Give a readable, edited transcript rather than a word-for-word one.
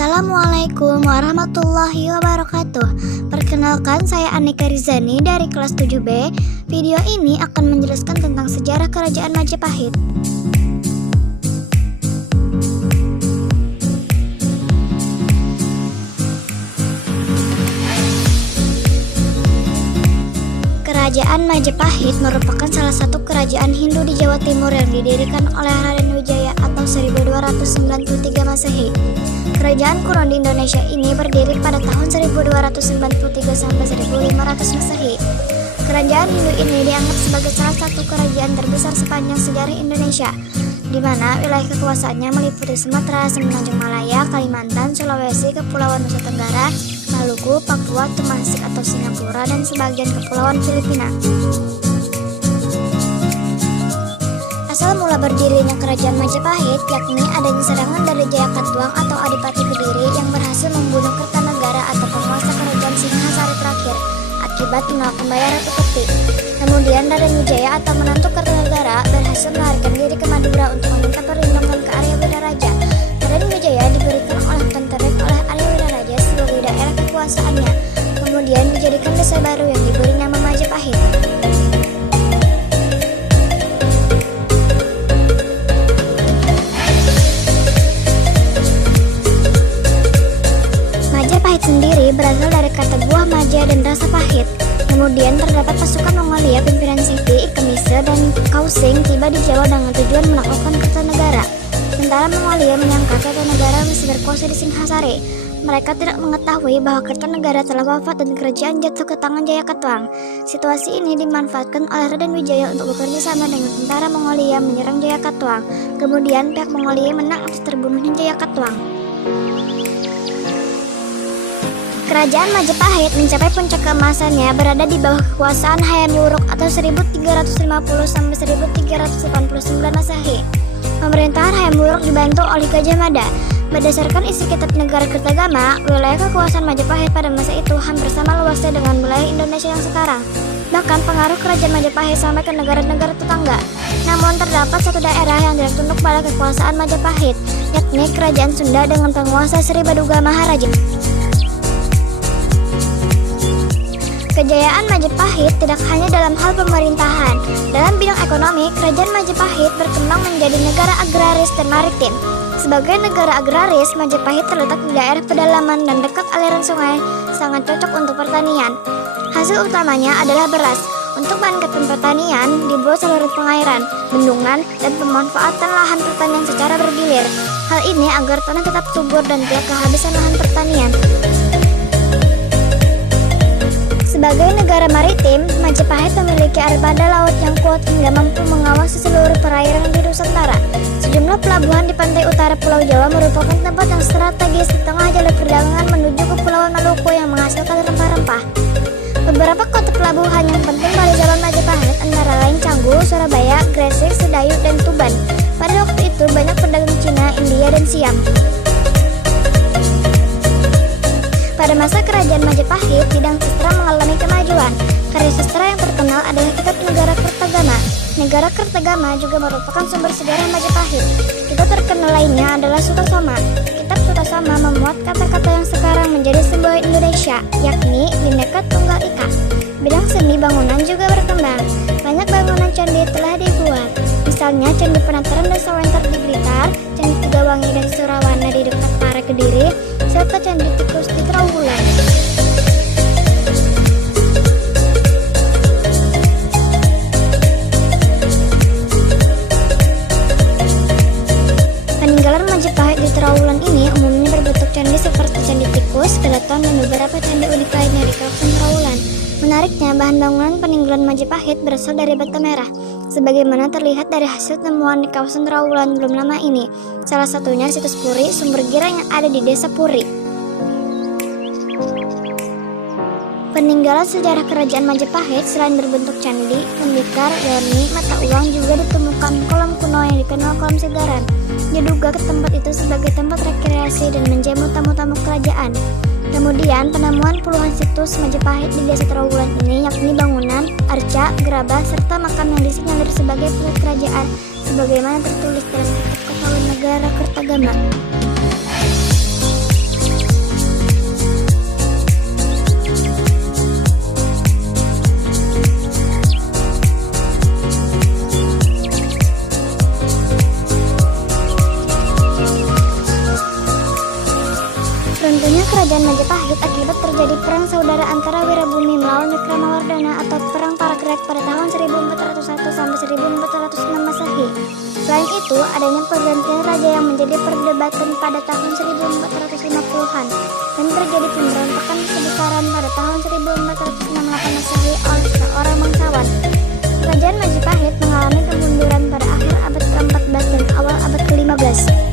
Assalamualaikum warahmatullahi wabarakatuh. Perkenalkan, saya Anika Rizani dari kelas 7B. Video ini akan menjelaskan tentang sejarah Kerajaan Majapahit. Kerajaan Majapahit merupakan salah satu kerajaan Hindu di Jawa Timur yang didirikan oleh Raden Wijaya atau 1293 Masehi. Kerajaan kuno di Indonesia ini berdiri pada tahun 1293 sampai 1500 Masehi. Kerajaan Hindu ini dianggap sebagai salah satu kerajaan terbesar sepanjang sejarah Indonesia, di mana wilayah kekuasaannya meliputi Sumatera, Semenanjung Malaya, Kalimantan, Sulawesi, Kepulauan Nusa Tenggara, Maluku, Papua, Temasek atau Singapura, dan sebagian kepulauan Filipina. Asal mula berdirinya Kerajaan Majapahit yakni adanya serangan dari Jayakatwang atau Adipati Kediri yang berhasil membunuh Kertanegara atau penguasa Kerajaan Singhasari terakhir akibat menolak membayar upeti. Kemudian Raden Wijaya atau menantu Kertanegara berhasil melarikan diri ke Madura untuk meminta perlindungan ke Arya Widaraja. Raden Wijaya diberikan oleh Penterek oleh Arya Widaraja sebagai daerah kekuasaannya. Kemudian dijadikan desa baru yang diberi nama Majapahit. Majapahit sendiri berasal dari kata buah maja dan rasa pahit. Kemudian terdapat pasukan Mongolia pimpinan Siti, Kemise, dan Kausing tiba di Jawa dengan tujuan menaklukkan Kertanegara. Sementara Mongolia menyangka Kertanegara masih berkuasa di Singhasari. Mereka tidak mengetahui bahwa Kertanegara telah wafat dan kerajaan jatuh ke tangan Jayakatwang. Situasi ini dimanfaatkan oleh Raden Wijaya untuk bekerja sama dengan tentara Mongolia menyerang Jayakatwang. Kemudian pihak Mongolia menang atas terbunuhnya Jayakatwang. Kerajaan Majapahit mencapai puncak keemasannya berada di bawah kekuasaan Hayam Wuruk atau 1350 sampai 1389 Masehi. Pemerintahan Hayam Wuruk dibantu oleh Gajah Mada. Berdasarkan isi kitab Negara Kertagama, wilayah kekuasaan Majapahit pada masa itu hampir sama luasnya dengan wilayah Indonesia yang sekarang. Bahkan pengaruh Kerajaan Majapahit sampai ke negara-negara tetangga. Namun terdapat satu daerah yang tidak tunduk pada kekuasaan Majapahit, yakni Kerajaan Sunda dengan penguasa Sri Baduga Maharaja. Kejayaan Majapahit tidak hanya dalam hal pemerintahan. Dalam bidang ekonomi, Kerajaan Majapahit berkembang menjadi negara agraris dan maritim. Sebagai negara agraris, Majapahit terletak di daerah pedalaman dan dekat aliran sungai, sangat cocok untuk pertanian. Hasil utamanya adalah beras. Untuk meningkatkan pertanian, dibuat saluran pengairan, bendungan, dan pemanfaatan lahan pertanian secara bergilir. Hal ini agar tanah tetap subur dan tidak kehabisan lahan pertanian. Sebagai negara maritim, Majapahit memiliki armada laut yang kuat hingga mampu mengawasi seluruh perairan di Nusantara. Sejumlah pelabuhan di pantai utara Pulau Jawa merupakan tempat yang strategis di tengah jalur perdagangan menuju Kepulauan Maluku yang menghasilkan rempah-rempah. Beberapa kota pelabuhan yang penting pada zaman Majapahit antara lain Canggu, Surabaya, Gresik, Sedayu, dan Tuban. Pada waktu itu banyak pedagang Cina, India, dan Siam. Pada masa Kerajaan Majapahit, bidang sastra mengalami kemajuan. Karya sastra yang terkenal adalah kitab Negara Kertagama. Negara Kertagama juga merupakan sumber sejarah Majapahit. Kitab terkenal lainnya adalah Sutasoma. Kitab Sutasoma memuat kata-kata yang sekarang menjadi simbol Indonesia, yakni Bhinneka Tunggal Ika. Bidang seni bangunan juga berkembang. Banyak bangunan candi telah dibuat. Misalnya Candi Penataran dan Sawenter di Blitar, Candi Tigawangi dan Surawana di dekat Pare Kediri, serta Candi Tikus di Trawulan. Peninggalan Majapahit di Trawulan ini umumnya berbentuk candi seperti Candi Tikus, Skeleton, dan beberapa candi unik lainnya di kawasan Trawulan. Menariknya, bahan bangunan peninggalan Majapahit berasal dari bata merah, sebagaimana terlihat dari hasil temuan di kawasan Trawulan belum lama ini. Salah satunya situs Puri, sumber girang yang ada di desa Puri. Peninggalan sejarah Kerajaan Majapahit selain berbentuk candi, tembikar, warni, mata uang juga ditemukan kolam kuno yang dikenal kolam Sigaran. Diduga ke tempat itu sebagai tempat rekreasi dan menjamu tamu-tamu kerajaan. Kemudian penemuan puluhan situs Majapahit di desa Trawulan ini yakni bangunan, arca, gerabah, serta makam yang disinyalir sebagai pusat kerajaan sebagaimana tertulis dalam kitab Negara Kertagama. Kerajaan Majapahit akibat terjadi perang saudara antara Wirabumi melawan Wikramawardhana atau Perang Paragrek pada tahun 1401 sampai 1406 Masehi. Selain itu, adanya pergantian raja yang menjadi perdebatan pada tahun 1450-an dan terjadi pemberontakan kebesaran pada tahun 1468 Masehi oleh seorang bangsawan. Kerajaan Majapahit mengalami kemunduran pada akhir abad ke-14 dan awal abad ke-15.